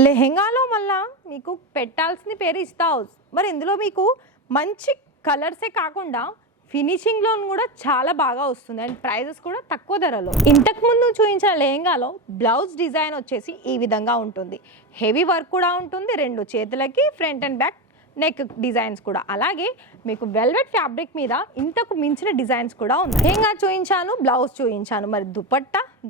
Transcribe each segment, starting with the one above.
లెహెంగాలో మళ్ళా మీకు పెట్టాల్సిన పేరు ఇస్తా హౌస్. మరి ఇందులో మీకు మంచి కలర్సే కాకుండా ఫినిషింగ్లో కూడా చాలా బాగా వస్తుంది అండ్ ప్రైజెస్ కూడా తక్కువ ధరలో. ఇంతకుముందు చూపించిన లెహెంగాలో బ్లౌజ్ డిజైన్ వచ్చేసి ఈ విధంగా ఉంటుంది. హెవీ వర్క్ కూడా ఉంటుంది, రెండు చేతులకి front and back neck designs కూడా. అలాగే మీకు వెల్వెట్ ఫ్యాబ్రిక్ మీద ఇంతకు మించిన డిజైన్స్ కూడా ఉన్నాయి. లెహంగా చూపించాను, బ్లౌజ్ చూపించాను. మరి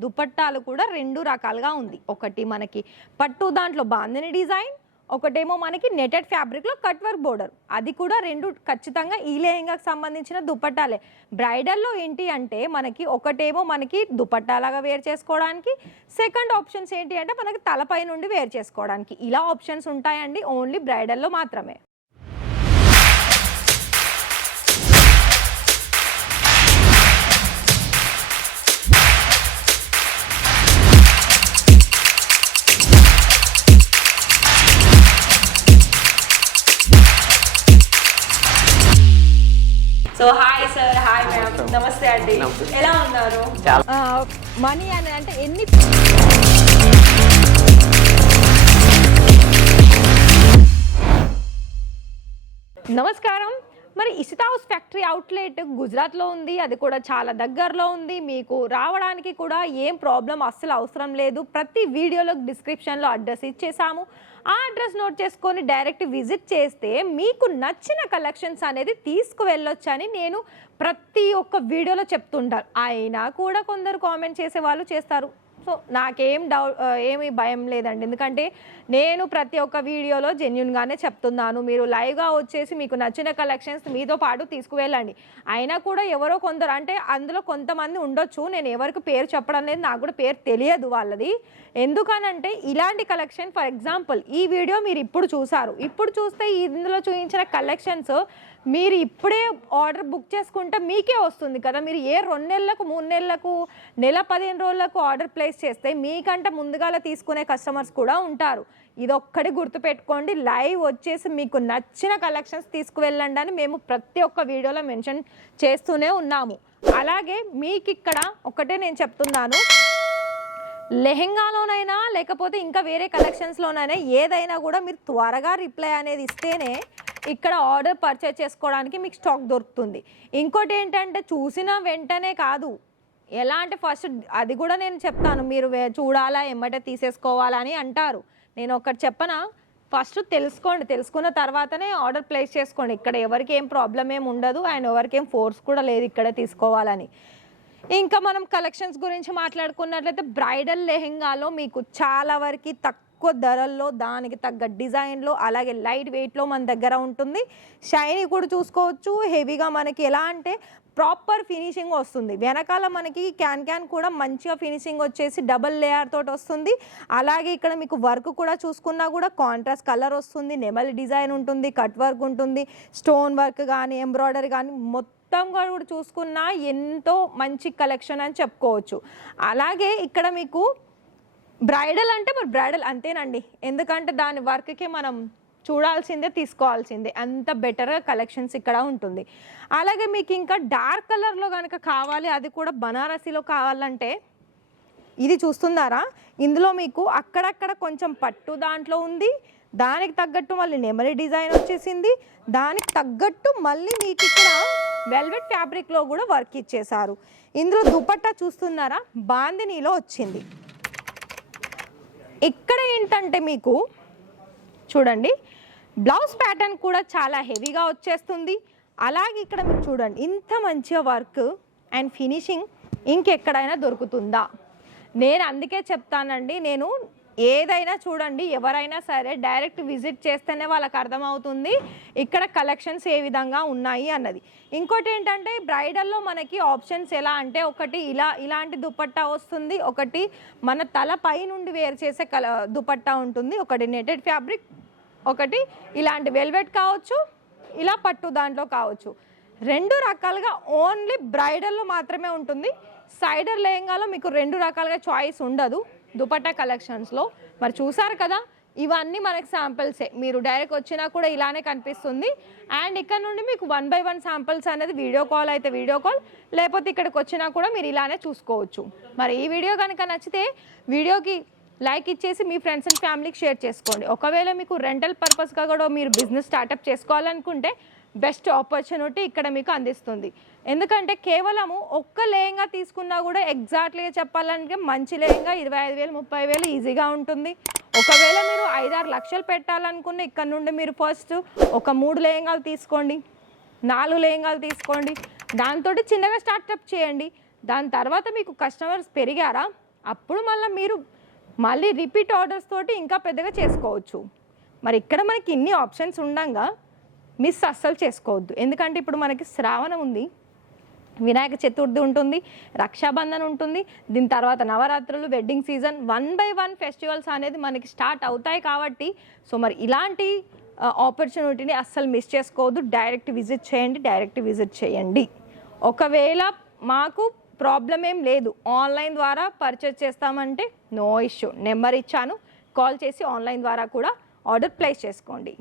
దుపట్టాలు కూడా రెండు రకాలుగా ఉంది. ఒకటి మనకి పట్టు దాంట్లో బాందిని డిజైన్, ఒకటేమో మనకి నెటెడ్ ఫ్యాబ్రిక్లో కట్ వర్క్ బోర్డర్. అది కూడా రెండు ఖచ్చితంగా ఈ లెహంగాకి సంబంధించిన దుపట్టాలే. బ్రైడల్లో ఏంటి అంటే మనకి ఒకటేమో మనకి దుపట్టాలాగా వేర్ చేసుకోవడానికి, సెకండ్ ఆప్షన్స్ ఏంటి అంటే మనకి తలపై నుండి వేర్ చేసుకోవడానికి. ఇలా ఆప్షన్స్ ఉంటాయండి ఓన్లీ బ్రైడల్లో మాత్రమే. So hi sir, hi ma'am, నమస్తే అండి. ఎలా ఉన్నారు? మనీ అని అంటే ఎన్ని నమస్కారం. మరి ఇషితా హౌస్ ఫ్యాక్టరీ అవుట్లెట్ గుజరాత్లో ఉంది, అది కూడా చాలా దగ్గరలో ఉంది. మీకు రావడానికి కూడా ఏం ప్రాబ్లం అస్సలు అవసరం లేదు. ప్రతి వీడియోలో డిస్క్రిప్షన్లో అడ్రస్ ఇచ్చేసాము. ఆ అడ్రస్ నోట్ చేసుకొని డైరెక్ట్ విజిట్ చేస్తే మీకు నచ్చిన కలెక్షన్స్ అనేది తీసుకువెళ్ళొచ్చని నేను ప్రతి ఒక్క వీడియోలో చెప్తుంటాను. అయినా కూడా కొందరు కామెంట్ చేసే వాళ్ళు చేస్తారు. సో నాకేం ఏమీ భయం లేదండి, ఎందుకంటే నేను ప్రతి ఒక్క వీడియోలో జెన్యున్గానే చెప్తున్నాను. మీరు లైవ్గా వచ్చేసి మీకు నచ్చిన కలెక్షన్స్ మీతో పాటు తీసుకువెళ్ళండి. అయినా కూడా ఎవరో కొందరు అంటే అందులో కొంతమంది ఉండొచ్చు, నేను ఎవరికి పేరు చెప్పడం లేదు, నాకు కూడా పేరు తెలియదు వాళ్ళది. ఎందుకనంటే ఇలాంటి కలెక్షన్ ఫర్ ఎగ్జాంపుల్ ఈ వీడియో మీరు ఇప్పుడు చూసారు, ఇప్పుడు చూస్తే ఇందులో చూపించిన కలెక్షన్స్ మీరు ఇప్పుడే ఆర్డర్ బుక్ చేసుకుంటే మీకే వస్తుంది కదా. మీరు ఏ 2 నెలలకు 3 నెలలకు నెల 15 రోజులకు ఆర్డర్ ప్లేస్ చేస్తే మీకంటే ముందుగాల తీసుకునే కస్టమర్స్ కూడా ఉంటారు. ఇదొక్కటి గుర్తుపెట్టుకోండి. లైవ్ వచ్చేసి మీకు నచ్చిన కలెక్షన్స్ తీసుకువెళ్ళండి అని మేము ప్రతి ఒక్క వీడియోలో మెన్షన్ చేస్తూనే ఉన్నాము. అలాగే మీకు ఇక్కడ ఒకటే నేను చెప్తున్నాను, లెహెంగాలోనైనా లేకపోతే ఇంకా వేరే కలెక్షన్స్లోనైనా ఏదైనా కూడా మీరు త్వరగా రిప్లై అనేది ఇస్తేనే ఇక్కడ ఆర్డర్ పర్చేజ్ చేసుకోవడానికి మీకు స్టాక్ దొరుకుతుంది. ఇంకోటి ఏంటంటే చూసిన వెంటనే కాదు, ఎలా అంటే ఫస్ట్ అది కూడా నేను చెప్తాను, మీరు చూడాలా ఎమ్మటే తీసేసుకోవాలా అని అంటారు. నేను ఒకటి చెప్పనా, ఫస్ట్ తెలుసుకోండి, తెలుసుకున్న తర్వాతనే ఆర్డర్ ప్లేస్ చేసుకోండి. ఇక్కడ ఎవరికి ఏం ప్రాబ్లం ఏమి ఉండదు అండ్ ఎవరికి ఏం ఫోర్స్ కూడా లేదు ఇక్కడ తీసుకోవాలని. ఇంకా మనం కలెక్షన్స్ గురించి మాట్లాడుకున్నట్లయితే బ్రైడల్ లెహెంగాలో మీకు చాలా వరకు తక్కువ ధరల్లో దానికి తగ్గ డిజైన్లో అలాగే లైట్ వెయిట్లో మన దగ్గర ఉంటుంది. షైనీ కూడా చూసుకోవచ్చు. హెవీగా మనకి ఎలా అంటే ప్రాపర్ ఫినిషింగ్ వస్తుంది. వెనకాల మనకి క్యాన్ కూడా మంచిగా ఫినిషింగ్ వచ్చేసి డబల్ లేయర్ తోటి వస్తుంది. అలాగే ఇక్కడ మీకు వర్క్ కూడా చూసుకున్నా కూడా కాంట్రాస్ట్ కలర్ వస్తుంది, నెమలి డిజైన్ ఉంటుంది, కట్ వర్క్ ఉంటుంది, స్టోన్ వర్క్ కానీ ఎంబ్రాయిడరీ కానీ మొత్తం కూడా చూసుకున్నా ఎంతో మంచి కలెక్షన్ అని చెప్పుకోవచ్చు. అలాగే ఇక్కడ మీకు బ్రైడల్ అంటే మరి బ్రైడల్ అంతేనండి, ఎందుకంటే దాని వర్క్కి మనం చూడాల్సిందే తీసుకోవాల్సిందే, అంత బెటర్గా కలెక్షన్స్ ఇక్కడ ఉంటుంది. అలాగే మీకు ఇంకా డార్క్ కలర్లో కనుక కావాలి, అది కూడా బనారసీలో కావాలంటే ఇది చూస్తున్నారా, ఇందులో మీకు అక్కడక్కడ కొంచెం పట్టు దాంట్లో ఉంది, దానికి తగ్గట్టు మళ్ళీ నెమలి డిజైన్ వచ్చేసింది, దానికి తగ్గట్టు మళ్ళీ మీకు ఇక్కడ వెల్వెట్ ఫ్యాబ్రిక్లో కూడా వర్క్ ఇచ్చేసారు. ఇందులో దుపట్టా చూస్తున్నారా, బాందినీలో వచ్చింది. ఇక్కడ ఏంటంటే మీకు చూడండి బ్లౌజ్ ప్యాటర్న్ కూడా చాలా హెవీగా వచ్చేస్తుంది. అలాగే ఇక్కడ మీరు చూడండి ఇంత మంచిగా వర్క్ అండ్ ఫినిషింగ్ ఇంకెక్కడైనా దొరుకుతుందా? నేను అందుకే చెప్తానండి, నేను ఏదైనా చూడండి, ఎవరైనా సరే డైరెక్ట్ విజిట్ చేస్తేనే వాళ్ళకి అర్థమవుతుంది ఇక్కడ కలెక్షన్స్ ఏ విధంగా ఉన్నాయి అన్నది. ఇంకోటి ఏంటంటే బ్రైడల్లో మనకి ఆప్షన్స్ ఎలా అంటే ఒకటి ఇలాంటి దుపట్టా వస్తుంది, ఒకటి మన తలపై నుండి వేరు చేసే దుపట్టా ఉంటుంది, ఒకటి నెటెడ్ ఫ్యాబ్రిక్, ఒకటి ఇలాంటి వెల్వెట్ కావచ్చు, ఇలా పట్టు దాంట్లో కావచ్చు. రెండు రకాలుగా ఓన్లీ బ్రైడల్లో మాత్రమే ఉంటుంది. సైడర్ లెహంగాలో మీకు రెండు రకాలుగా చాయిస్ ఉండదు దుపట్టా కలెక్షన్స్లో. మరి చూసారు కదా, ఇవన్నీ మనకి శాంపిల్సే, మీరు డైరెక్ట్ వచ్చినా కూడా ఇలానే కనిపిస్తుంది. అండ్ ఇక్కడ నుండి మీకు 1 by 1 శాంపిల్స్ అనేది వీడియో కాల్ అయితే వీడియో కాల్, లేకపోతే ఇక్కడికి వచ్చినా కూడా మీరు ఇలానే చూసుకోవచ్చు. మరి ఈ వీడియో కనుక నచ్చితే వీడియోకి లైక్ ఇచ్చేసి మీ ఫ్రెండ్స్ అండ్ ఫ్యామిలీకి షేర్ చేసుకోండి. ఒకవేళ మీకు రెంటల్ పర్పస్గా కూడా మీరు బిజినెస్ స్టార్టప్ చేసుకోవాలనుకుంటే బెస్ట్ ఆపర్చునిటీ ఇక్కడ మీకు అందిస్తుంది. ఎందుకంటే కేవలము ఒక్క లేయంగా తీసుకున్నా కూడా ఎగ్జాక్ట్లీగా చెప్పాలంటే మంచి లేయంగా 25,000 30,000 ఈజీగా ఉంటుంది. ఒకవేళ మీరు 5-6 లక్షలు పెట్టాలనుకున్న ఇక్కడ నుండి మీరు ఫస్ట్ ఒక 3 లేయంగాలు తీసుకోండి, 4 లేయంగాలు తీసుకోండి, దాంతో చిన్నగా స్టార్టప్ చేయండి. దాని తర్వాత మీకు కస్టమర్స్ పెరిగారా అప్పుడు మళ్ళీ రిపీట్ ఆర్డర్స్ తోటి ఇంకా పెద్దగా చేసుకోవచ్చు. మరి ఇక్కడ మనకి ఇన్ని ఆప్షన్స్ ఉండగా మిస్ అస్సలు చేసుకోవద్దు. ఎందుకంటే ఇప్పుడు మనకి శ్రావణం ఉంది, వినాయక చతుర్థి ఉంటుంది, రక్షాబంధన్ ఉంటుంది, దీని తర్వాత నవరాత్రులు, వెడ్డింగ్ సీజన్, 1 by 1 ఫెస్టివల్స్ అనేది మనకి స్టార్ట్ అవుతాయి. కాబట్టి సో మరి ఇలాంటి ఆపర్చునిటీని అస్సలు మిస్ చేసుకోవద్దు. డైరెక్ట్ విజిట్ చేయండి. ఒకవేళ మాకు ప్రాబ్లం ఏం లేదు, ఆన్లైన్ ద్వారా పర్చేజ్ చేస్తామంటే నో ఇష్యూ, నెంబర్ ఇచ్చాను, కాల్ చేసి ఆన్లైన్ ద్వారా కూడా ఆర్డర్ ప్లేస్ చేసుకోండి.